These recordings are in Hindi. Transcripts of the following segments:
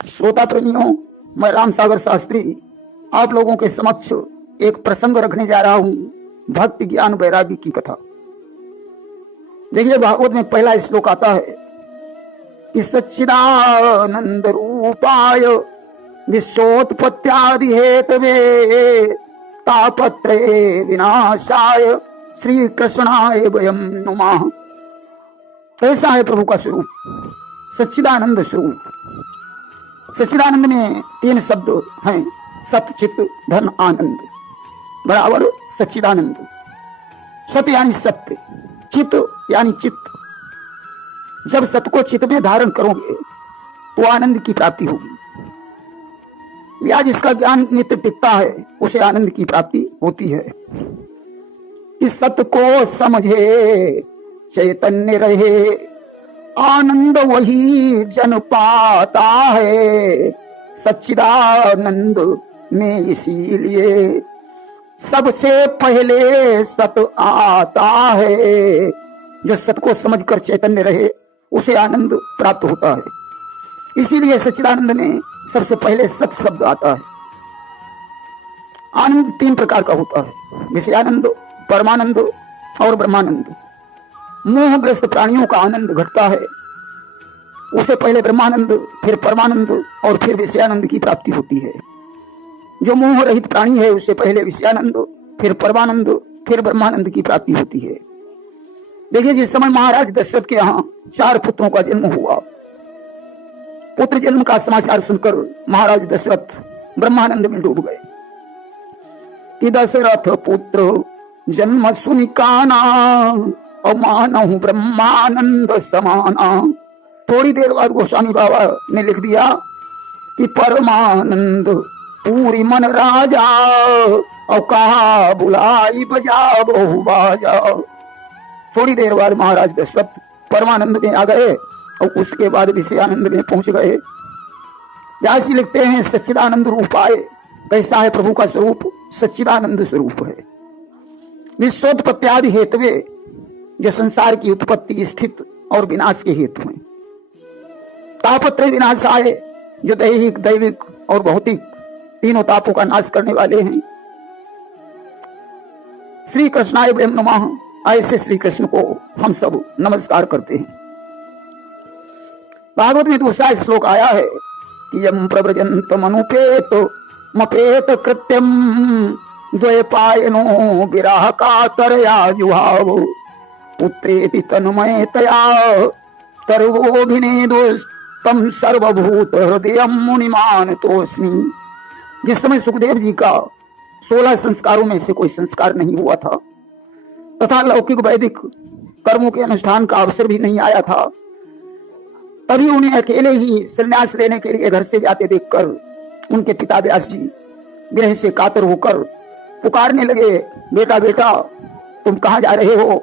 श्रोता प्रेमियों, मैं राम सागर शास्त्री आप लोगों के समक्ष एक प्रसंग रखने जा रहा हूं, भक्ति ज्ञान वैराग्य की कथा। देखिए, भागवत में पहला श्लोक आता है कि सच्चिदानंद रूपाय विश्वोत्पत्त्यादि हेतवे तापत्रये विनाशाय श्री कृष्णाय वयं नुमः। ऐसा है प्रभु का स्वरूप, सच्चिदानंद स्वरूप। सच्चिदानंद में तीन शब्द हैं, सत्य चित्त धन आनंद बराबर सच्चिदानंद। सत्य यानी सत्य, चित्त यानी चित्त। जब सत्य को चित्त में धारण करोगे तो आनंद की प्राप्ति होगी, या जिसका ज्ञान नित्य टिकता है उसे आनंद की प्राप्ति होती है। इस सत्य को समझे चैतन्य रहे, आनंद वही जन पाता है सच्चिदानंद में। इसीलिए सबसे पहले सत आता है। जो सत को समझकर चैतन्य रहे उसे आनंद प्राप्त होता है। इसीलिए सच्चिदानंद में सबसे पहले सत शब्द आता है। आनंद तीन प्रकार का होता है, विषयानंद, परमानंद और ब्रह्मानंद। मोहग्रस्त प्राणियों का आनंद घटता है, उसे पहले ब्रह्मानंद, फिर परमानंद और फिर विषयानंद की प्राप्ति होती है। जो मोह रहित प्राणी है उसे पहले विषयानंद, फिर परमानंद, फिर ब्रह्मानंद की प्राप्ति होती है। देखिए, जिस समय महाराज दशरथ के यहाँ 4 पुत्रों का जन्म हुआ, पुत्र जन्म का समाचार सुनकर महाराज दशरथ ब्रह्मानंद में डूब गए कि दशरथ पुत्र जन्म सुनि काना और मानहु ब्रह्मानंद समाना। थोड़ी देर बाद गोस्वामी बाबा ने लिख दिया कि परमानंद पूरी मन राजा और कहा बुलाई बजा बहु बाजा। थोड़ी देर बाद महाराज दशरथ परमानंद में आ गए और उसके बाद विषयानंद में पहुंच गए। व्यास जी लिखते हैं, सच्चिदानंद रूप आए। कैसा है प्रभु का स्वरूप? सच्चिदानंद स्वरूप है। विश्वोत्पत्त्यादि हेतुवे, जो संसार की उत्पत्ति, स्थित और विनाश के हेतु हैं। तापत्रय विनाश आए, जो दैहिक, दैविक और भौतिक तीनों तापों का नाश करने वाले हैं। श्री कृष्णाय वयं नमः, ऐसे श्री कृष्ण को हम सब नमस्कार करते हैं। भागवत में दूसरा श्लोक आया है कि यम प्रव्रजंत मनुपेत मपेत कृत्यम द्वैपायनो विराह कातरया जुहाव पुत्रेति तन्मयतया तर्वोभिनेदोस्तम सर्वभूत हृदयम मुनिमान तोस्मि। जिस समय सुखदेव जी का 16 संस्कारों में से कोई संस्कार नहीं हुआ था तथा लौकिक वैदिक कर्मों के अनुष्ठान का अवसर भी नहीं आया था, तभी उन्हें अकेले ही संन्यास लेने के लिए घर से जाते देखकर उनके पिता व्यास जी विरह से कातर होकर पुकारने लगे, बेटा बेटा तुम कहाँ जा रहे हो?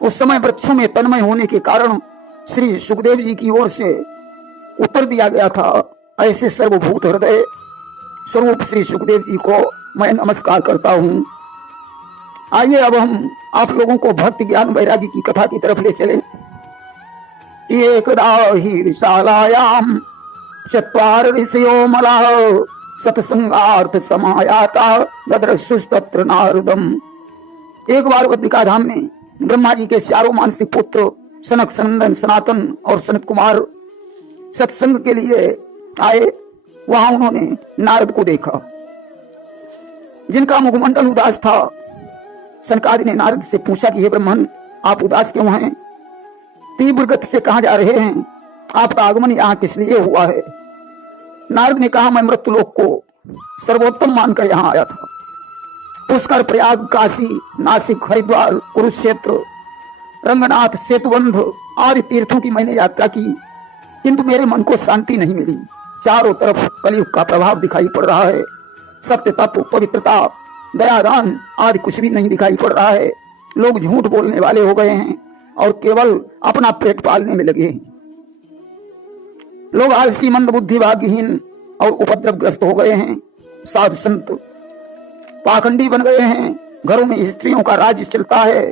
उस समय वृक्षों में तन्मय होने के कारण श्री सुखदेव जी की ओर से उत्तर दिया गया था, ऐसे सर्वभूत हृदय स्वरूप श्री सुखदेव जी को मैं नमस्कार करता हूँ। आइए अब हम आप लोगों को भक्ति ज्ञान वैराग्य की कथा की तरफ ले चले। एकदा ही विशालायाम चत्वार ऋषयो मलाः सत्संगार्थ समायाता ददृशुस्तत्र नारदम। एक बार बद्रिका धाम में ब्रह्मा जी के 4 मानसिक पुत्र सनक, सनंदन, सनातन और सनत कुमार सत्संग के लिए आए। वहां उन्होंने नारद को देखा, जिनका मुखमंडल उदास था। सनकादि ने नारद से पूछा कि हे ब्रह्मन, आप उदास क्यों हैं? तीव्र गति से कहां जा रहे हैं? आपका आगमन यहाँ किस लिए हुआ है? नारद ने कहा, मैं मृत्युलोक को सर्वोत्तम मानकर यहाँ आया था। पुष्कर, प्रयाग, काशी, नासिक, हरिद्वार, कुरुक्षेत्र, रंगनाथ, सेतुबंध आदि तीर्थों की मैंने यात्रा की, किंतु मेरे मन को शांति नहीं मिली। चारों तरफ कलयुग का प्रभाव दिखाई पड़ रहा है। सत्य, तप, पवित्रता, दयादान आदि कुछ भी नहीं दिखाई पड़ रहा है। लोग झूठ बोलने वाले हो गए हैं और केवल अपना पेट पालने में लगे हैं। लोग आलसी, मंद बुद्धि, भाग्यहीन और उपद्रवग्रस्त हो गए हैं। साधु संत पाखंडी बन गए हैं। घरों में स्त्रियों का राज चलता है।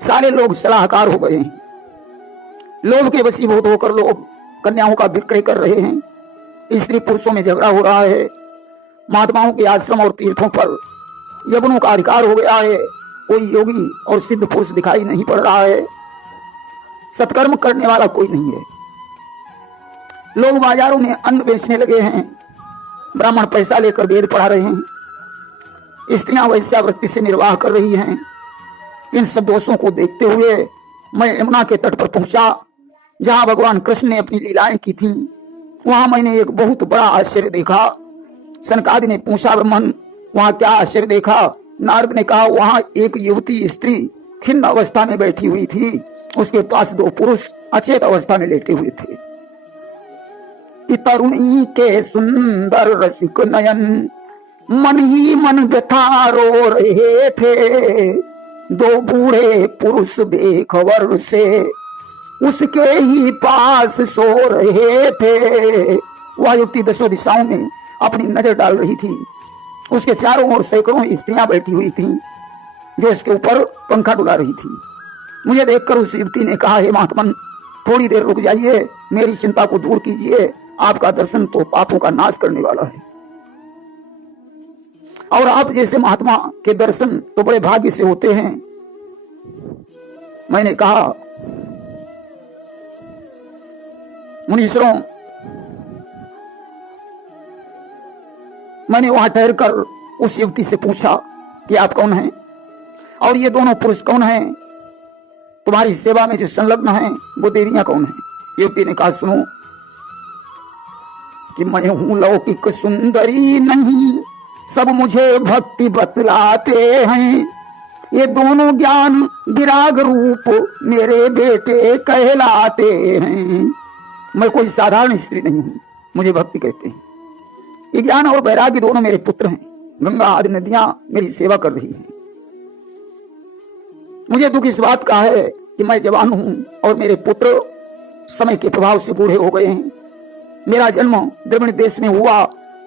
सारे लोग सलाहकार हो गए हैं। लोभ के वशीभूत होकर लोग कन्याओं का विक्रय कर रहे हैं। स्त्री पुरुषों में झगड़ा हो रहा है। महात्माओं के आश्रम और तीर्थों पर यवनों का अधिकार हो गया है। कोई योगी और सिद्ध पुरुष दिखाई नहीं पड़ रहा है। सत्कर्म करने वाला कोई नहीं है। लोग बाजारों में अन्न बेचने लगे हैं। ब्राह्मण पैसा लेकर वेद पढ़ा रहे हैं। स्त्रियां वैश्यावृत्ति से निर्वाह कर रही हैं। इन सब दोषों को देखते हुए मैं यमुना के तट पर पहुंचा, जहां भगवान कृष्ण ने अपनी लीलाएं की थी। वहां मैंने एक बहुत बड़ा आश्चर्य देखा। सनकादि ने पूछा, ब्रह्मन वहां क्या आश्चर्य देखा? नारद ने कहा, वहां एक युवती स्त्री खिन्न अवस्था में बैठी हुई थी। उसके पास दो पुरुष अचेत अवस्था में लेटे हुए थे। तरुणी के सुंदर रसिक नयन मन ही मन व्यथा रो रहे थे। दो बूढ़े पुरुष बेखबर से उसके ही पास सो रहे थे। वह युवती दसों दिशाओं में अपनी नजर डाल रही थी। उसके चारों ओर सैकड़ों स्त्रियां बैठी हुई थीं, जो उसके ऊपर पंखा डुला रही थी। मुझे देखकर उस युवती ने कहा, हे महात्मन, थोड़ी देर रुक जाइए, मेरी चिंता को दूर कीजिए। आपका दर्शन तो पापों का नाश करने वाला है, और आप जैसे महात्मा के दर्शन तो बड़े भाग्य से होते हैं। मैंने कहा, मुनीश्वरों, मैंने वहां ठहरकर उस युवती से पूछा कि आप कौन हैं और ये दोनों पुरुष कौन हैं? तुम्हारी सेवा में जो संलग्न हैं वो देवियां कौन हैं? युवती ने कहा, सुनो कि मैं हूं लौकिक सुंदरी नहीं, सब मुझे भक्ति बतलाते हैं। ये दोनों ज्ञान विराग रूप मेरे बेटे कहलाते हैं। मैं कोई साधारण स्त्री नहीं हूं, मुझे भक्ति कहते हैं। ये ज्ञान और वैराग्य दोनों मेरे पुत्र हैं। गंगा आदि नदियां मेरी सेवा कर रही हैं। मुझे दुख इस बात का है कि मैं जवान हूं और मेरे पुत्र समय के प्रभाव से बूढ़े हो गए हैं। मेरा जन्म द्रविड़ देश में हुआ,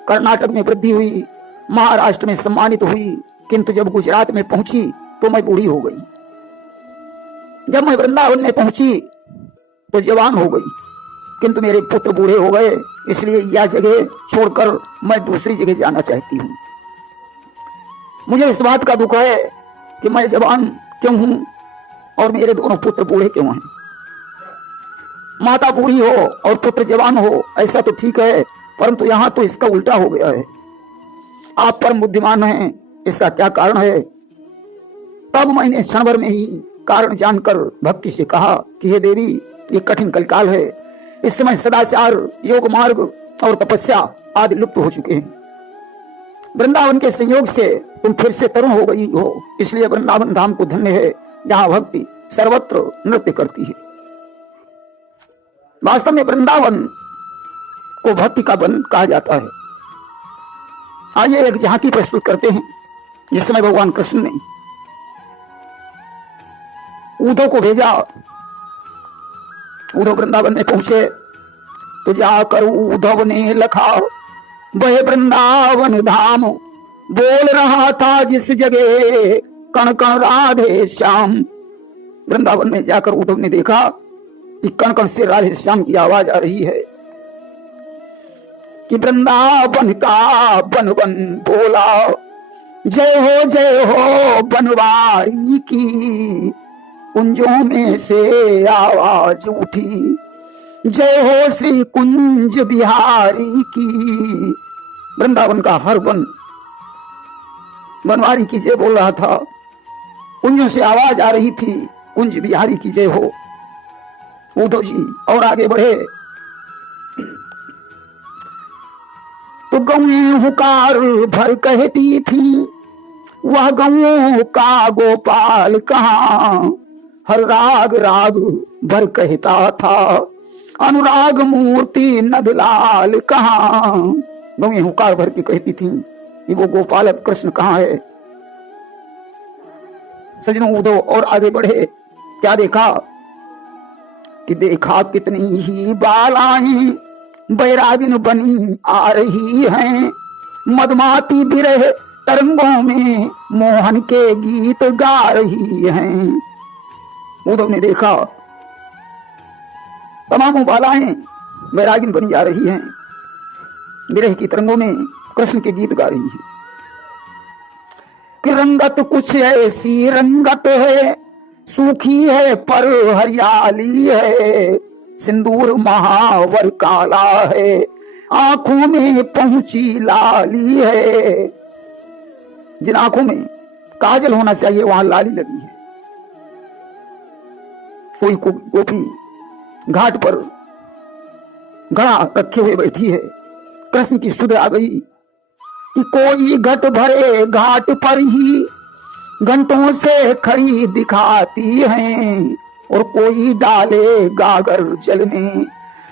कर्नाटक में वृद्धि हुई, महाराष्ट्र में सम्मानित हुई, किंतु जब गुजरात में पहुंची तो मैं बूढ़ी हो गई। जब मैं वृंदावन में पहुंची तो जवान हो गई, किंतु मेरे पुत्र बूढ़े हो गए। इसलिए यह जगह छोड़कर मैं दूसरी जगह जाना चाहती हूँ। मुझे इस बात का दुख है कि मैं जवान क्यों हूं और मेरे दोनों पुत्र बूढ़े क्यों हैं। माता बूढ़ी हो और पुत्र जवान हो, ऐसा तो ठीक है, परंतु यहां तो इसका उल्टा हो गया है। आप परम बुद्धिमान हैं, इसका क्या कारण है? तब मैंने क्षण भर में ही कारण जानकर भक्ति से कहा कि हे देवी, ये कठिन कलकाल है। इस समय सदाचार, योग मार्ग और तपस्या आदि लुप्त हो चुके हैं। वृंदावन के संयोग से तुम फिर से तरुण हो गई हो, इसलिए वृंदावन धाम को धन्य है, जहां भक्ति सर्वत्र नृत्य करती है। वास्तव में वृंदावन को भक्ति का वन कहा जाता है। आइए एक झांकी प्रस्तुत करते हैं, जिस समय भगवान कृष्ण ने उद्धव को भेजा। उद्धव वृंदावन में पहुंचे तो जाकर उद्धव ने लखा, वह वृंदावन धाम बोल रहा था जिस जगह कण कण राधे श्याम। वृंदावन में जाकर उद्धव ने देखा कि कण कण से राधे श्याम की आवाज आ रही है कि वृंदावन का बन बन बोला, जय हो बनवारी की। कुंजों में से आवाज उठी, जय हो श्री कुंज बिहारी की। वृंदावन का हर वन बनवारी की जय बोल रहा था। कुंजों से आवाज आ रही थी, कुंज बिहारी की जय हो। उद्धव जी और आगे बढ़े तो गौएं हुकार भर कहती थी, वह गौओं का गोपाल कहाँ। हर राग राग भर कहता था, अनुराग मूर्ति नदलाल कहाँ। गौएं हुकार भर के कहती थी कि वो गोपालक कृष्ण कहाँ है। सजनों, उद्धव और आगे बढ़े, क्या देखा कि देखा कितनी ही बालाएं बैरागिन बनी आ रही हैं। मदमाती बिरह तरंगों में मोहन के गीत गा रही हैं। उद्धव ने देखा तमाम बालाएं बैरागिन बनी जा रही हैं। विरह की तरंगों में कृष्ण के गीत गा रही है कि रंगत कुछ ऐसी रंगत है, सूखी है पर हरियाली है, सिंदूर महावर काला है, आंखों में पहुंची लाली है। जिन आंखों में काजल होना चाहिए वहां लाली लगी है। कोई गोपी घाट पर घड़ा रखे हुए बैठी है, कृष्ण की सुध आ गई कि कोई घट भरे घाट पर ही घंटों से खड़ी दिखाती हैं, और कोई डाले गागर जल में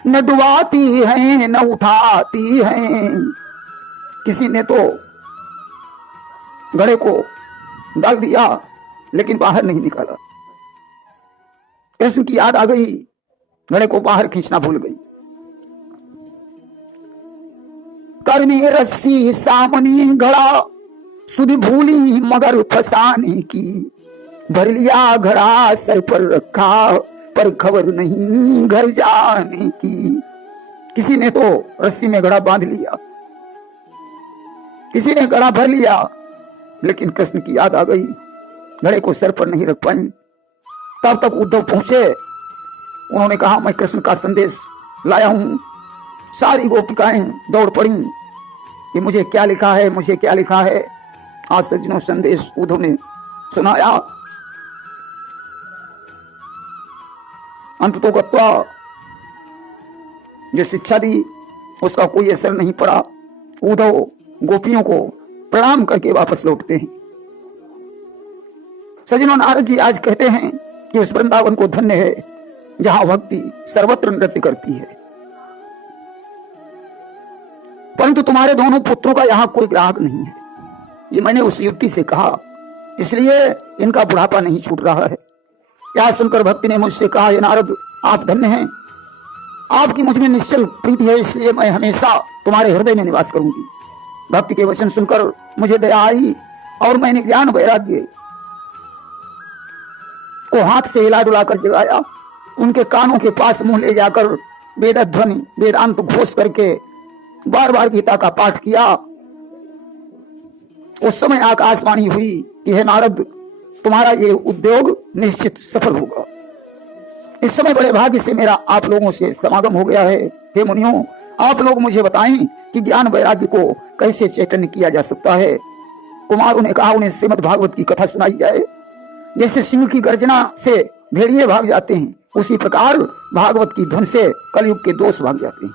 न डुबाती हैं न उठाती हैं। किसी ने तो घड़े को डाल दिया लेकिन बाहर नहीं निकाला। कृष्ण की याद आ गई, घड़े को बाहर खींचना भूल गई। कर में रस्सी सामने घड़ा, सुध भूली मगर फसाने की, भर लिया घड़ा सर पर रखा पर खबर नहीं घर जाने की। किसी ने तो रस्सी में घड़ा बांध लिया, किसी ने घड़ा भर लिया, लेकिन कृष्ण की याद आ गई, घड़े को सर पर नहीं रख पाई। तब तक उद्धव पहुंचे, उन्होंने कहा मैं कृष्ण का संदेश लाया हूं। सारी गोपिकाएं दौड़ पड़ी कि मुझे क्या लिखा है, मुझे क्या लिखा है। आज सज्जनों संदेश उद्धव ने सुनाया। अंत तो गत्वा जो शिक्षा दी उसका कोई असर नहीं पड़ा। उद्धव गोपियों को प्रणाम करके वापस लौटते हैं। सज्जनों, नारद जी आज कहते हैं कि उस वृंदावन को धन्य है जहां भक्ति सर्वत्र नृत्य करती है। परंतु तुम्हारे दोनों पुत्रों का यहां कोई ग्राहक नहीं है। ये मैंने उस युवती से कहा, इसलिए इनका बुढ़ापा नहीं छूट रहा है। यह सुनकर भक्ति ने मुझसे कहा, ये नारद आप धन्य हैं, आपकी मुझ में निश्चल प्रीति है, इसलिए मैं हमेशा तुम्हारे हृदय में निवास करूंगी। भक्ति के वचन सुनकर मुझे दया आई और मैंने ज्ञान वैराग्य को हाथ से हिला डुला कर जगाया। उनके कानों के पास मुंह ले जाकर वेद ध्वनि वेदांत घोष करके बार बार गीता का पाठ किया। उस समय आकाशवाणी हुई कि हे नारद, तुम्हारा ये उद्योग निश्चित सफल होगा। इस समय बड़े भाग्य से मेरा आप लोगों से समागम हो गया है। हे मुनियों, आप लोग मुझे बताएं कि ज्ञान वैराग्य को कैसे चैतन्य किया जा सकता है। कुमारों ने कहा, उन्हें श्रीमद् भागवत की कथा सुनाई जाए। जैसे सिंह की गर्जना से भेड़िए भाग जाते हैं, उसी प्रकार भागवत की धुन से कलयुग के दोष भाग जाते हैं।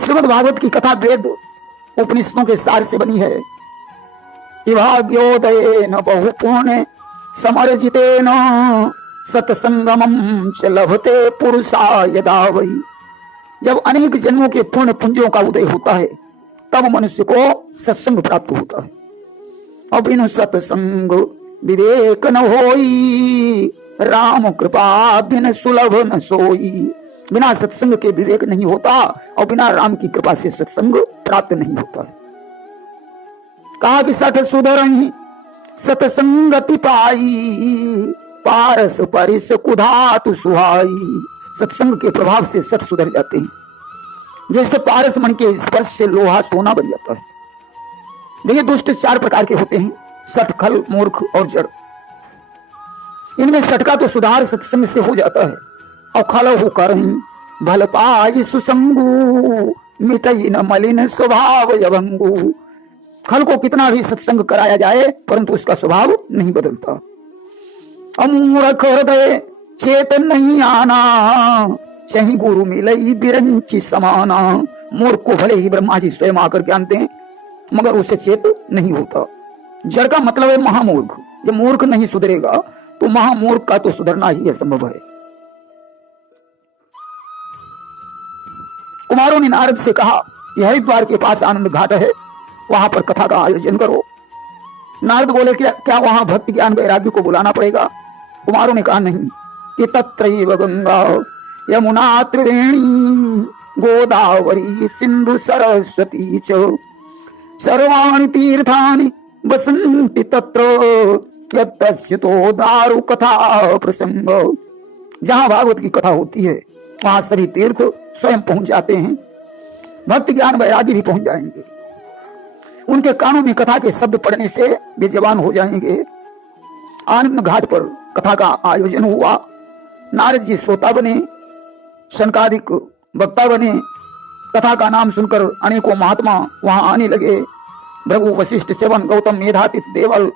श्रीमद् भागवत की कथा वेद उपनिषदों के सार से बनी है। विभाग्योदयेन बहुपुण्य समर्जितेन सत्संगमं च लभते पुरुषा यदा वै। जब अनेक जन्मों के पुण्य पुंजों का उदय होता है तब मनुष्य को सत्संग प्राप्त होता है। अब इन सत्संग विवेक न होई, राम कृपा बिन सुलभ न सोई। बिना सत्संग के विवेक नहीं होता और बिना राम की कृपा से सत्संग प्राप्त नहीं होता है। कहा कि सठ सुधरहि सत्संगति पाई, पारस परिस कुधातु सुहाई। सत्संग के प्रभाव से सठ सुधर जाते हैं, जैसे पारस मणि के स्पर्श से लोहा सोना बन जाता है। देखिए, दुष्ट चार प्रकार के होते हैं, सठ, खल, मूर्ख और जड़। इनमें सठ का तो सुधार सत्संग से हो जाता है। और खल होकर भल पाई सुसंगु, मिटई न मलिन स्वभाव यभंगु। खल को कितना भी सत्संग कराया जाए परंतु उसका स्वभाव नहीं बदलता। अमूर्ख हृदय चेतन नहीं आना, सही गुरु मिलई बिरंची समाना। मूर्ख को भले ही ब्रह्मा जी स्वयं आकर के जानते हैं मगर उसे चेत नहीं होता। जड़ का मतलब है महामूर्ख। जब मूर्ख नहीं सुधरेगा तो महामूर्ख का तो सुधरना ही असंभव है। कुमारों ने नारद से कहा कि हरिद्वार के पास आनंद घाट है, वहां पर कथा का आयोजन करो। नारद बोले क्या वहां भक्ति ज्ञान वैराग्य को बुलाना पड़ेगा? कुमारों ने कहा नहीं, कि तत्रैव गंगा यमुना त्रिवेणी गोदावरी सिंधु सरस्वती च सर्वाणि तीर्थानि बसन्ति तत्र यत्तस्यतो दारु कथा प्रसंग। जहां भागवत की कथा होती है वहां सभी तीर्थ स्वयं पहुंच जाते हैं। भक्ति ज्ञान वैराग्य भी पहुंच जाएंगे। उनके कानों में कथा के शब्द पढ़ने से वे जवान हो जाएंगे। आनंद घाट पर कथा का आयोजन हुआ। नारद जी श्रोता बने, शनकादिक वक्ता बने। कथा का नाम सुनकर अनेकों महात्मा वहां आने लगे। भृगु, वशिष्ठ, च्यवन, गौतम, मेधातिथि, देवल,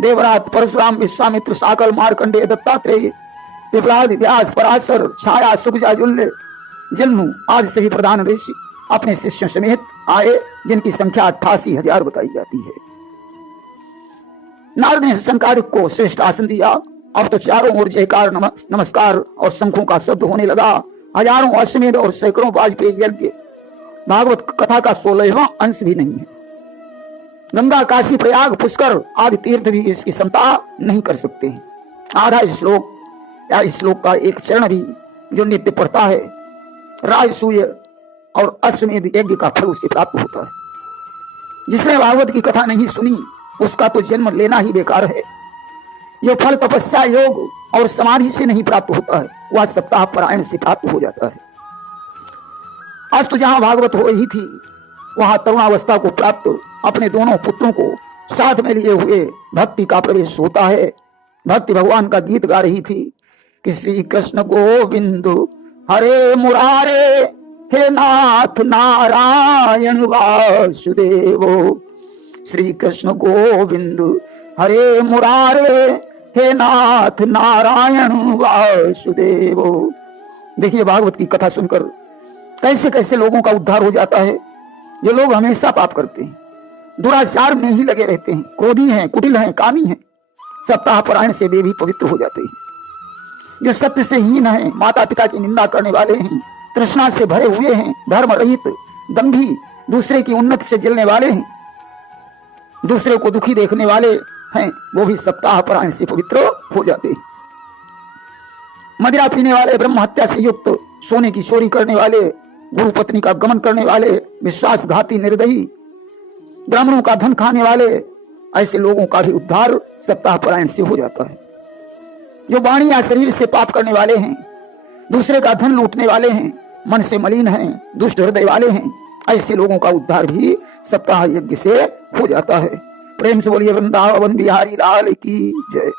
देवरात, परशुराम, विश्वामित्र, साकल, मार्कंडेय, दत्तात्रेय, पिपलाद, व्यास, पराशर, छाया, सुखजा, जुल्य, जन्मु आज सभी प्रधान ऋषि अपने शिष्यों समेत आए, जिनकी संख्या 88,000 बताई जाती है। नारद ने शनकादिक को श्रेष्ठ आसन दिया। अब तो चारों ओर जयकार, नमस्कार और शंखों का शब्द होने लगा। हजारों अश्वमेध और सैकड़ों वाजपेयी यज्ञ। भागवत कथा का 16वां अंश भी नहीं है। गंगा, काशी, प्रयाग, पुष्कर आदि तीर्थ भी इसकी क्षमता नहीं कर सकते हैं। आधा श्लोक या इस श्लोक का एक चरण भी जो नित्य पढ़ता है, राजसूय और अश्वमेध यज्ञ का फल उससे प्राप्त होता है। जिसने भागवत की कथा नहीं सुनी उसका तो जन्म लेना ही बेकार है। जो फल तपस्या, योग और समाधि से नहीं प्राप्त होता है, वह सप्ताह पारायण से प्राप्त हो जाता है। आज तो जहां भागवत हो रही थी वहां तरुणावस्था को प्राप्त अपने दोनों पुत्रों को साथ में लिए हुए भक्ति का प्रवेश होता है। भक्ति भगवान का गीत गा रही थी कि श्री कृष्ण गोविंद हरे मुरारे, हे नाथ नारायण वासुदेव। श्री कृष्ण गोविंद हरे मुरारे, हे नाथ नारायण वासुदेव। देखिए भागवत की कथा सुनकर कैसे कैसे लोगों का उद्धार हो जाता है। जो लोग हमेशा पाप करते हैं, दुराचार में ही लगे रहते हैं, क्रोधी हैं, कुटिल हैं, कामी हैं, सप्ताह पारायण से वे भी पवित्र हो जाते हैं। जो सत्य से हीन हैं, माता पिता की निंदा करने वाले हैं, तृष्णा से भरे हुए हैं, धर्म रहित, दंभी, दूसरे की उन्नति से जलने वाले हैं, दूसरे को दुखी देखने वाले हैं, वो भी सप्ताह पारायण से पवित्र हो जाते हैं। मदिरा पीने वाले, ब्रह्म हत्या से युक्त, सोने की चोरी करने वाले, गुरु पत्नी का गमन करने वाले, विश्वासघाती, निर्दयी, ब्राह्मणों का धन खाने वाले, ऐसे लोगों का भी उद्धार सप्ताह पारायण से हो जाता है। जो वाणी या शरीर से पाप करने वाले हैं, दूसरे का धन लूटने वाले हैं, मन से मलिन हैं, दुष्ट हृदय वाले हैं, ऐसे लोगों का उद्धार भी सप्ताह यज्ञ से हो जाता है। प्रेम से बोलिए वृंदावन बिहारी लाल की जय।